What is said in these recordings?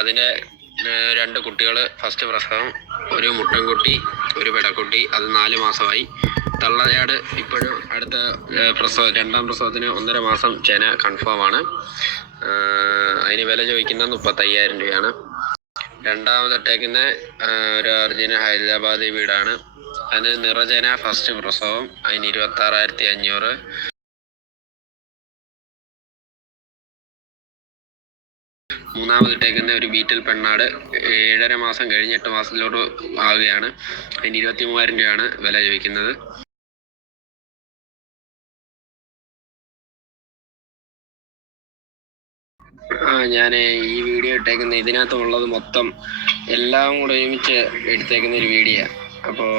അതിന്റെ രണ്ട് കുട്ടികൾ ഫസ്റ്റ് പ്രസവം ഒരു മുട്ടൻകുട്ടി ഒരു പെടക്കുട്ടി അത് നാല് മാസമായി. തള്ളയാട് ഇപ്പോഴും അടുത്ത പ്രസവ രണ്ടാം പ്രസവത്തിന് ഒന്നര മാസം ചേന കൺഫേം ആണ്. അതിന് വില ചോദിക്കുന്നത് മുപ്പത്തയ്യായിരം രൂപയാണ്. രണ്ടാമതിട്ടേക്കുന്ന ഒരു അർജുന ഹൈദരാബാദി വീടാണ്. അതിന് നിറചന ഫസ്റ്റ് പ്രസവം അതിന് ഇരുപത്തി ആറായിരത്തി അഞ്ഞൂറ്. മൂന്നാമതിട്ടേക്കുന്ന ഒരു ബീറ്റൽ പെണ്ണാട് ഏഴര മാസം കഴിഞ്ഞ് എട്ട് മാസത്തിലോട്ട് ആവുകയാണ്. അതിന് ഇരുപത്തി മൂവായിരം രൂപയാണ് വില ചോദിക്കുന്നത്. ആ ഞാൻ ഈ വീഡിയോ ഇട്ടേക്കുന്ന ഇതിനകത്ത് ഉള്ളത് മൊത്തം എല്ലാം കൂടെ ഒരുമിച്ച് എടുത്തേക്കുന്ന ഒരു വീഡിയോ. അപ്പോൾ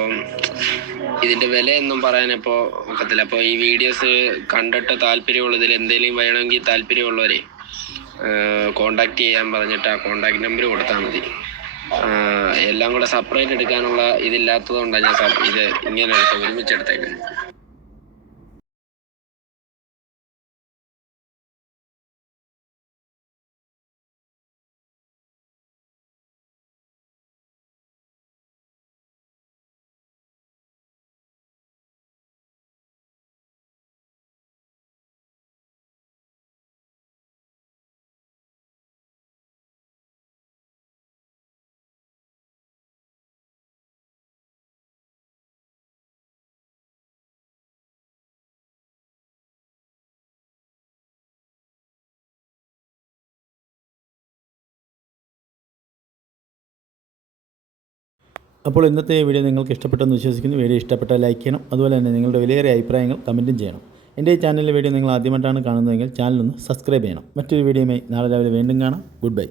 ഇതിന്റെ വിലയൊന്നും പറയാനിപ്പോൾ ഒക്കത്തില്ല. അപ്പോൾ ഈ വീഡിയോസ് കണ്ടിട്ട് താല്പര്യമുള്ളതിൽ എന്തെങ്കിലും വേണമെങ്കിൽ താല്പര്യമുള്ളവരെ കോണ്ടാക്ട് ചെയ്യാൻ പറഞ്ഞിട്ട് ആ കോണ്ടാക്ട് നമ്പർ കൊടുത്താൽ മതി. എല്ലാം കൂടെ സെപ്പറേറ്റ് എടുക്കാനുള്ള ഇതില്ലാത്തത് കൊണ്ടാണ് ഞാൻ ഇത് ഇങ്ങനെ എടുത്ത് ഒരുമിച്ച് എടുത്തേക്കുന്നത് അപ്പോൾ ഇന്നത്തെ വീഡിയോ നിങ്ങൾക്ക് ഇഷ്ടപ്പെട്ടെന്ന് വിശ്വസിക്കുന്നു. വീഡിയോ ഇഷ്ടപ്പെട്ടാൽ ലൈക്ക് ചെയ്യണം. അതുപോലെ തന്നെ നിങ്ങളുടെ വിലയേറിയ അഭിപ്രായങ്ങൾ കമന്റും ചെയ്യണം. എന്റെ ഈ ചാനലിലെ വീഡിയോ നിങ്ങൾ ആദ്യമായിട്ടാണ് കാണുന്നതെങ്കിൽ ചാനലൊന്ന് സബ്സ്ക്രൈബ് ചെയ്യണം. മറ്റൊരു വീഡിയോയുമായി നാളെ രാവിലെ വീണ്ടും കാണാം. Good bye.